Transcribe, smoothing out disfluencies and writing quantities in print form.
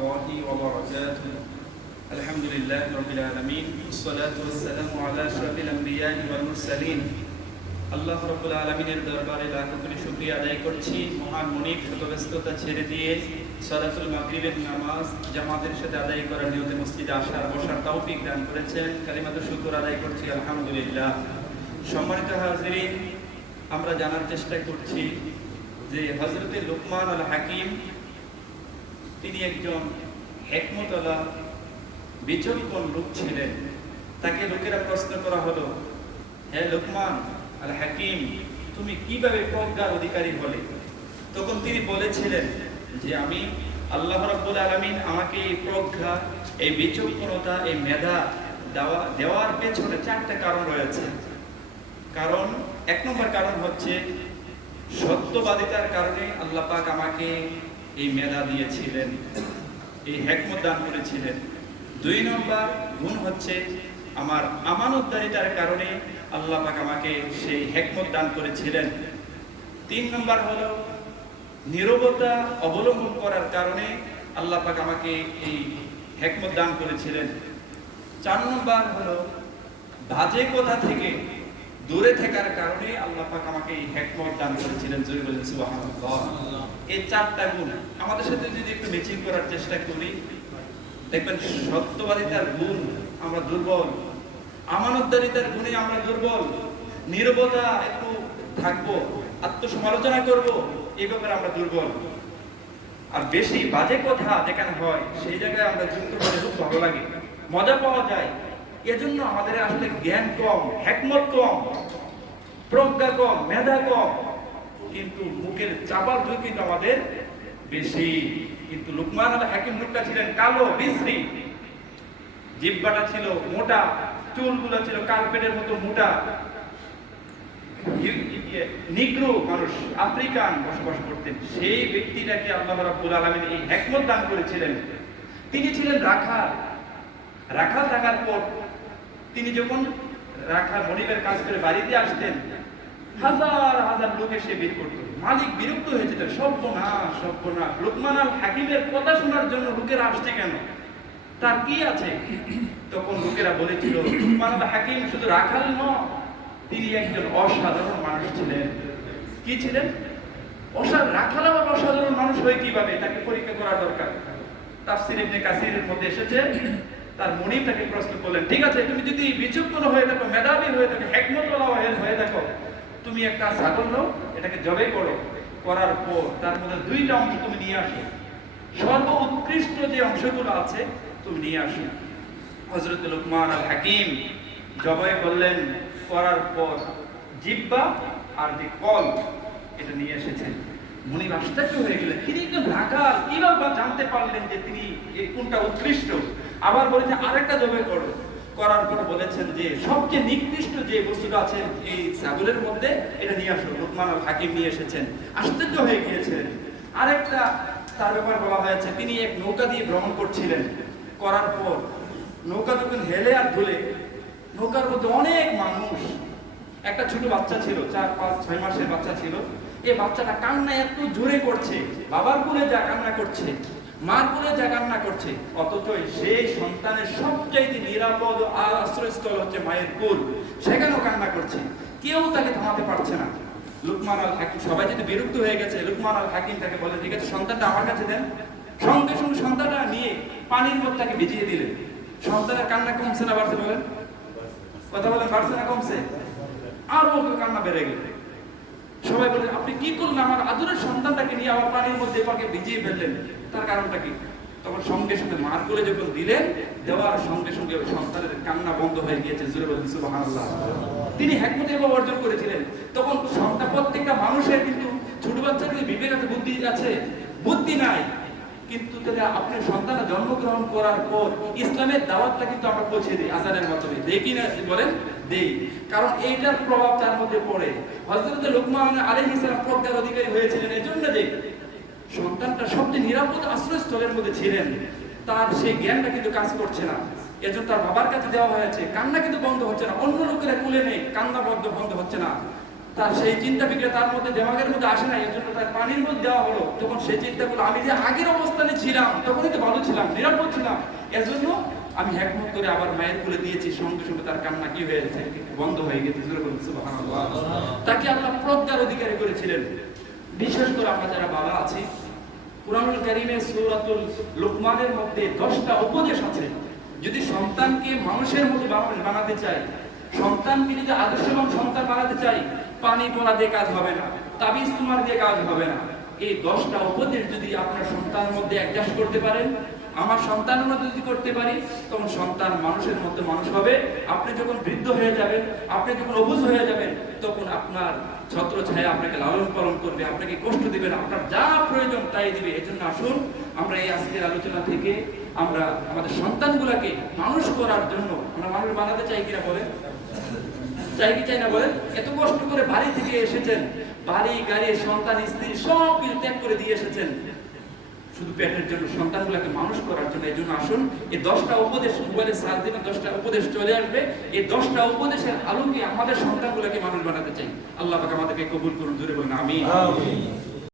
الله وبركاته. الحمد لله رب العالمين والصلاة والسلام على أشرف الأنبياء والمرسلين. আল্লাহ রাব্বুল আলামিনের দরবারে লাখো কোটি শুকরিয়া আদায় করছি। মহান মুনিব শত ব্যস্ততা ছেড়ে দিয়ে সালাতুল মাগরিবের নামাজ জামাতের সাথে আদায় করার নিয়তে মসজিদে আসার বসার তৌফিক দান করেছেন। কালিমাতুশ শুকর আদায় করছি আলহামদুলিল্লাহ। সম্মানিত হাজিরিন, আমরা জানার চেষ্টা করছি যে হযরতে লুকমান আল হাকিম তিনি একজন হিকমতওয়ালা বিচক্ষণ লোক ছিলেন। তাকে লোকেরা প্রশ্ন করা হলো, হে লুকমান আল হাকিম, তুমি কিভাবে প্রজ্ঞার অধিকারী হলে? তখন তিনি বলেছিলেন যে আমি আল্লাহ রাব্বুল আলামিন আমাকে এই প্রজ্ঞা, এই বিচক্ষণতা, এই মেধা দেওয়ার পেছনে চারটা কারণ রয়েছে। কারণ এক নম্বর কারণ হচ্ছে সত্যবাদিতার কারণে আল্লাহ পাক আমাকে এই মেধা দিয়েছিলেন, এই হিকমত দান করেছিলেন। দুই নম্বর গুণ হচ্ছে আমার আমানতদারিতার কারণে আল্লাহ পাক আমাকে সেই হিকমত দান করেছিলেন। তিন নম্বর হলো নীরবতা অবলম্বন করার কারণে আল্লাহ পাক আমাকে এই হিকমত দান করেছিলেন। চার নম্বর হলো বাজে কথা থেকে দূরে থাকার কারণে আল্লাহ পাক আমাকে এই হিকমত দান করেছিলেন। জোরে বলেন সুবহানাল্লাহ। এই চারটা গুণ আমাদের সাথে যদি একটু ম্যাচিং করার চেষ্টা করি, দেখবেন সত্যবাদিতার গুণ আমরা দুর্বল, আমানতদারিতার গুণে আমরা দুর্বল, নীরবতা একটু থাকবো, আত্মসমালোচনা করব, এই ব্যাপারে আমরা দুর্বল। আর বেশি বাজে কথা যেখানে হয় সেই জায়গায় আমরা যুক্ত করে খুব ভালো লাগে, মজা পাওয়া যায়। এজন্য আমাদের আসলে জ্ঞান কম, হিকমত কম, প্রজ্ঞা কম, মেধা কম, কিন্তু মুখের চাপার ঝুঁকি কিন্তু আমাদের বেশি। কিন্তু লুকমান আল হাকিম মুখটা ছিলেন কালো, বিশ্রী, জিহ্বাটা ছিল মোটা, চুলগুলো ছিল কার্পেটের মতো মোটা। নিগ্রো মানুষ, আফ্রিকান বসবাস করতেন। সেই ব্যক্তিটাকে আল্লাহ রাব্বুল আলামিন এই হিকমত দান করেছিলেন। তিনি ছিলেন রাখাল। রাখাল থাকার পর তিনি যখন রাখাল মনিবের কাজ করে বাড়িতে আসতেন, হাজার হাজার লোক এসে ভিড় করত। মালিক বিরক্ত হয়েছিল, সর্বনাশ সর্বনাশ, লুকমান আল হাকিমের কথা শোনার জন্য লোকেরা আসছে কেন, তার কি আছে? তখন লোকেরা বলেছিল লুকমান আল হাকিম শুধু রাখাল নয়, তিনি একজন অসাধারণ মানুষ ছিলেন। কি ছিলেন? রাখাল আবার অসাধারণ মানুষ হয়ে কিভাবে, তাকে পরীক্ষা করা দরকার। তাফসীর ইবনে কাসিরের মধ্যে এসেছে, তার মনিব তাকে প্রশ্ন করলেন, ঠিক আছে, তুমি যদি বিচক্ষণ হয়ে থাকো, মেধাবী হয়ে থাকো, হিকমতওয়ালা হয়ে থাকো, তুমি একটা ছাগল নাও, এটাকে জবাই করো, করার পর তার মধ্যে দুইটা অংশ তুমি নিয়ে আসো, সর্বোৎকৃষ্ট যে অংশগুলো আছে তুমি নিয়ে আসো। হযরত লুকমান আল হাকিম জবাই করলেন, করার পর জিহ্বা আর যে কল এটা নিয়ে এসেছেন। মুনিব আশ্চর্য হয়ে গেলেন, তিনি একজন রাখাল, কিভাবে জানতে পারলেন যে তিনি কোনটা উৎকৃষ্ট? আবার বলেছে আরেকটা জবাই করো, করার পর বলেছেন যে সবচেয়ে নিকৃষ্ট যে বস্তুটা আছে এই ছাগলের মধ্যে এটা নিয়ে আসো। লুকমান আল হাকিম নিয়ে এসেছেন, আশ্চর্য হয়ে গিয়েছেন। আরেকটা তার ব্যাপার বলা হয়েছে, তিনি এক নৌকা দিয়ে ভ্রমণ করছিলেন, করার পর নৌকা যখন হেলে আর ধুলে, নৌকার মধ্যে অনেক মানুষ, একটা ছোট বাচ্চা ছিল, 4-5-6 মাসের বাচ্চা ছিল। এই বাচ্চাটা কান্না এত জোরে করছে, বাবার কোলে যা কান্না করছে, মার কোলে যা কান্না করছে, অথচ সেই সন্তানের সবচাইতে নিরাপদ আশ্রয়স্থল হচ্ছে মায়ের কোল, সেখানেও কান্না করছে, কেউ তাকে থামাতে পারছে না। লুকমান আল হাকিম, সবাই যদি বিরক্ত হয়ে গেছে, লুকমান আল হাকিম তাকে বলে, ঠিক আছে, সন্তানটা আমার কাছে দেন। সঙ্গে সঙ্গে সন্তানটা নিয়ে পানির মধ্যে তাকে ভিজিয়ে দিলেন। সন্তানের কান্না কমছে না বাড়ছে? বলেন, কথা বলেন, বাড়ছে না কমছে? আরো কান্না বেড়ে গেল। সবাই বলে, আপনি কি করলেন? আমার আদরের সন্তানটাকে নিয়ে আবার পানির মধ্যে পাকে ভিজিয়ে ফেললেন, তার কারণটা কি? তখন সঙ্গে সঙ্গে মার করে যখন দিলেন, দেওয়ার সঙ্গে সঙ্গে সন্তানের কান্না বন্ধ হয়ে গিয়েছে। জোরে বলেন সুবহানাল্লাহ। তিনি হিকমত অর্জন করেছিলেন। তখন সন্তান, প্রত্যেকটা মানুষের কিন্তু ছোট বাচ্চাদের বিবেক আছে, বুদ্ধি আছে, বুদ্ধি নাই, কিন্তু তাহলে আপনি সন্তান জন্মগ্রহণ করার পর ইসলামের দাওয়াতটা কিন্তু আমরা পৌঁছে দিই আজানের মাধ্যমে, দেই কি না বলেন? দেই। কারণ এইটার প্রভাব তার মধ্যে পড়ে। হযরত লুকমান আলাইহিস সালাম প্রজ্ঞার অধিকারী হয়েছিলেন এজন্য যে সন্তানটা সবচেয়ে নিরাপদ আশ্রয়স্থলের মধ্যে ছিলেন, তার সেই জ্ঞানটা কিন্তু কাজ করছে না, এজন্য তার বাবার কাছে দেওয়া হয়েছে। কান্না কিন্তু বন্ধ হচ্ছে না, অন্য লোকেরা কোলে নেই, কান্না বন্ধ হচ্ছে না। তার সেই চিন্তা বিক্রিয়া তার মধ্যে দেমাগের মধ্যে আসে না, এর জন্য তার পানির মধ্যে দেওয়া হলো। তখন সে চিন্তা করলো আমি যে আগের অবস্থানে ছিলাম তখনই তো ভালো ছিলাম, নিরাপদ ছিলাম, এর জন্য আমি হিকমত করে আবার মায়ের কোলে দিয়েছি। সঙ্গে সঙ্গে তার কান্না কি হয়েছে, বন্ধ হয়ে গেছে। সুবহানাল্লাহ। তাকে আল্লাহ প্রজ্ঞার অধিকারী করেছিলেন। বিশেষ করে আমরা যারা বাবা আছি, কুরআনুল কারীমের সূরাতুল লুকমানের মধ্যে 10টা উপদেশ আছে। যদি সন্তানকে মানুষের মতো বানাতে চাই, সন্তানকে যদি আদর্শবান সন্তান বানাতে চাই, পানি পড়া দিয়ে কাজ হবে না, তাবিজ তোমার দিয়ে কাজ হবে না। এই 10টা উপদেশ যদি আপনার সন্তানের মধ্যে অ্যাডজাস্ট করতে পারেন, আমার সন্তানের মধ্যে যদি করতে পারি, তখন সন্তান মানুষের মতো মানুষ হবে। আপনি যখন বৃদ্ধ হয়ে যাবেন, আপনি যখন অবুঝ হয়ে যাবেন, তখন আপনার ছত্র ছায়া আপনাকে লালন পালন করবে, আপনাকে কষ্ট দিবে না, আপনার যা প্রয়োজন তাই দিবে। এজন্য আসুন আমরা এই আজকের আলোচনা থেকে আমরা আমাদের সন্তানগুলোকে মানুষ করার জন্য, আমরা মানুষ বানাতে চাই কিনা বলেন? চাই কি চাই না বলেন? এত কষ্ট করে বাড়ি থেকে এসেছেন, বাড়ি গাড়ি সন্তান স্ত্রী সব কিছু ত্যাগ করে দিয়ে এসেছেন শুধু পেটের জন্য, সন্তানগুলোকে মানুষ করার জন্য। এই জন্য আসুন এই 10টা উপদেশ, মোবাইলে সার্চ দিলে 10টা উপদেশ চলে আসবে। এই 10টা উপদেশের আলোকে আমাদের সন্তানগুলোকে মানুষ বানাতে চাই। আল্লাহ পাক আমাদেরকে কবুল করুন, জোরে বলুন আমিন।